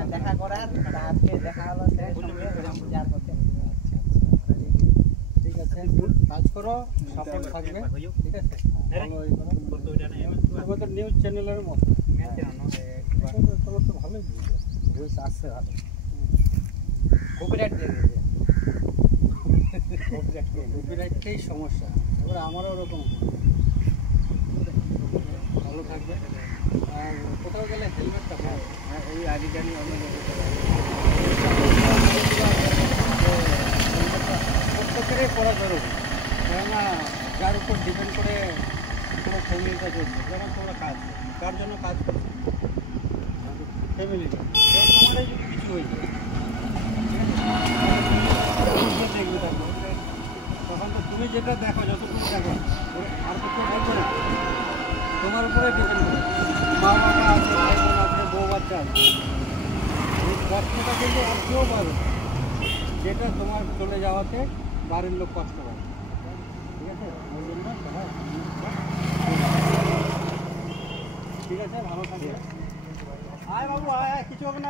মানে দেখা করার আজকে দেখা হলো যার মধ্যে। ঠিক আছে, কাজ করো, সাপোর্ট থাকবে, ঠিক আছে। আমাদের নিউজ চ্যানেলের মতো তো ভালোই ভিউজ আসছে, ভালো কপিরাইট দিয়ে দিয়েছে, কপিরাইটটাই সমস্যা। এবার আমারও ওরকম ভালো থাকবে। আর কোথাও গেলে হেলমেটটা ওই আইডিটা নিয়ে অন্য প্রত্যেকেরই পড়া জরুরি, কেননা যার উপর ডিপেন্ড করে পুরো ফ্যামিলিটা চলছে। যেমন তোমরা কাজ, কার জন্য কাজ করছো? ফ্যামিলিটা। তোমাদের যদি কিছু হয়ে যায়, দেখবে তখন তো তুমি যেটা দেখো, যতটুকু দেখো, আর তো কেউ দেখবে না, তোমার উপরে ডিপেন্ড করে। মা বাবা আছে, ভাই বোন আছে, বউ বাচ্চা আছে, এই কষ্টটা কিন্তু আর কেউ পাবে না, যেটা তোমার চলে যাওয়াতে বাড়ির লোক কষ্ট পাবে। ঠিক আছে, ওই জন্য ঠিক আছে, ভালো থাকবে। আয় বাবু, আয় আয়, কিছু হবে না।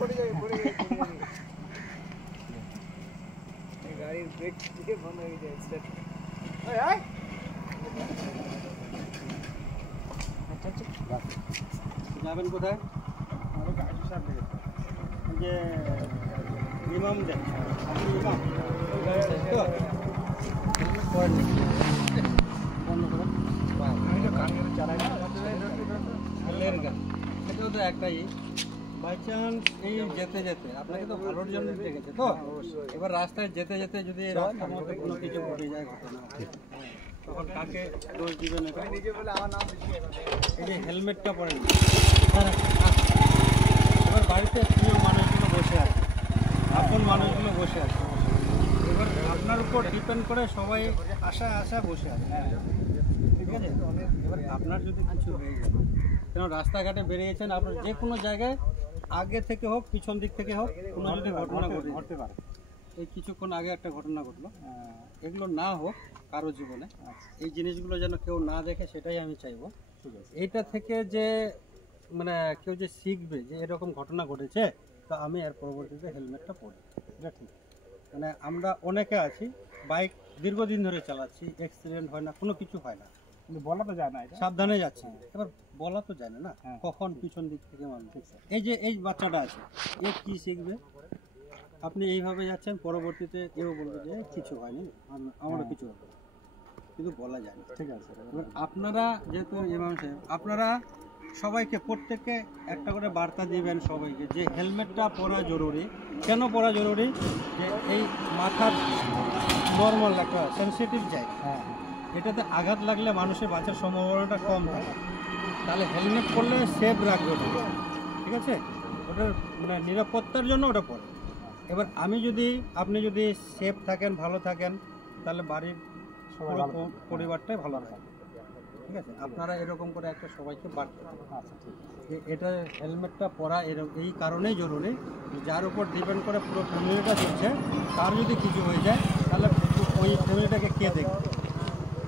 পড়ে যাবে, পড়ে যাবে, গাড়ির ব্রেক দিয়ে বন্ধ হয়ে গেছে। যাবেন কোথায়? যে ইমাম দেন, আপনি ইমাম বন্ধ করেন। চালাই না সেটাও তো একটাই, বাই চান্স এই যেতে যেতে আপনাকে তো ভালোর জন্য দেখেছে তো, এবার রাস্তায় যেতে যেতে যদি রাস্তার মধ্যে কোনো কিছু ঘটে যায়, ঘটনা তখন কাকে দোষ দিবেন? নিজে বলে আমার নাম এই যে হেলমেটটা পরেন, এবার বাড়িতে প্রিয় মানুষগুলো বসে আছে, আপন মানুষগুলো বসে আছে, এবার আপনার উপর ডিপেন্ড করে সবাই আশা বসে আছে। ঠিক আছে, এবার আপনার যদি কিছু হয়ে যায়, কেন রাস্তাঘাটে বেরিয়েছেন, আপনার যে কোনো জায়গায় আগে থেকে হোক পিছন দিক থেকে হোক কোনো যদি ঘটনা ঘটতে পারে, এই কিছুক্ষণ আগে একটা ঘটনা ঘটলো, এগুলো না হোক কারো জীবনে, এই জিনিসগুলো যেন কেউ না দেখে, সেটাই আমি চাইবো। এইটা থেকে যে মানে কেউ যে শিখবে যে এরকম ঘটনা ঘটেছে, তো আমি এর পরবর্তীতে হেলমেটটা পরি, এটা ঠিক। মানে আমরা অনেকে আছি বাইক দীর্ঘদিন ধরে চালাচ্ছি, অ্যাক্সিডেন্ট হয় না, কোনো কিছু হয় না, কিন্তু বলা তো যায় না, সাবধানে যাচ্ছি। এবার বলা তো যায় না কখন পিছন দিক থেকে মানুষ। এই যে এই বাচ্চাটা আছে, এ কি শিখবে? আপনি এইভাবে যাচ্ছেন, পরবর্তীতে এও বলবে যে কিছু হয়নি, আমারও কিছু হবে, কিন্তু বলা যায় না। ঠিক আছে, আপনারা যেহেতু ইমাম সাহেব, আপনারা সবাইকে প্রত্যেককে একটা করে বার্তা দিবেন সবাইকে, যে হেলমেটটা পরা জরুরি। কেন পরা জরুরি? যে এই মাথার নর্মাল একটা সেন্সিটিভ জায়গা, এটাতে আঘাত লাগলে মানুষের বাঁচার সম্ভাবনাটা কম থাকে, তাহলে হেলমেট পরলে সেফ রাখবে ওটা। ঠিক আছে, ওটার মানে নিরাপত্তার জন্য ওটা পরে। এবার আপনি যদি সেফ থাকেন, ভালো থাকেন, তাহলে বাড়ির পরিবারটাই ভালো থাকে। ঠিক আছে, আপনারা এরকম করে একটা সবাইকে বার্তা দেবেন। আচ্ছা, ঠিক আছে। এটা হেলমেটটা পরা এই কারণেই জরুরি, যার উপর ডিপেন্ড করে পুরো ফ্যামিলিটা চলছে, তার যদি কিছু হয়ে যায় তাহলে ওই ফ্যামিলিটাকে কে দেখবে?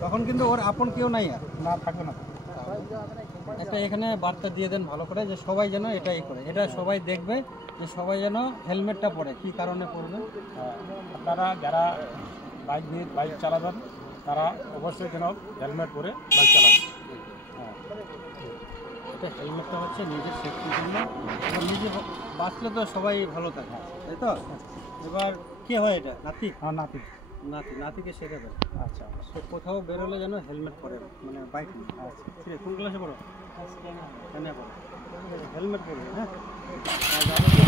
তখন কিন্তু ওর আপন কেউ নাই, আর না থাকবে না। এটা এখানে বার্তা দিয়ে দেন ভালো করে, যে সবাই যেন এটাই করে, এটা সবাই দেখবে, যে সবাই যেন হেলমেটটা পরে। কী কারণে পরবে? আপনারা যারা বাইক চালাবেন, তারা অবশ্যই যেন হেলমেট পরে বাইক চালাবেন। এটা হেলমেটটা হচ্ছে নিজের সেফটির জন্য, এবার নিজে বাঁচলে তো সবাই ভালো থাকে, তাই তো? এবার কে হয় এটা? নাতি? হ্যাঁ, নাতিকে শেখাবে। আচ্ছা, তো কোথাও বেরোলে যেন হেলমেট পরে, মানে বাইক নিয়ে। আচ্ছা, ঠিক আছে। কোন ক্লাসে পড়ো? কেন পড়ো? হেলমেট পরবে, হ্যাঁ। আর যাদেরকে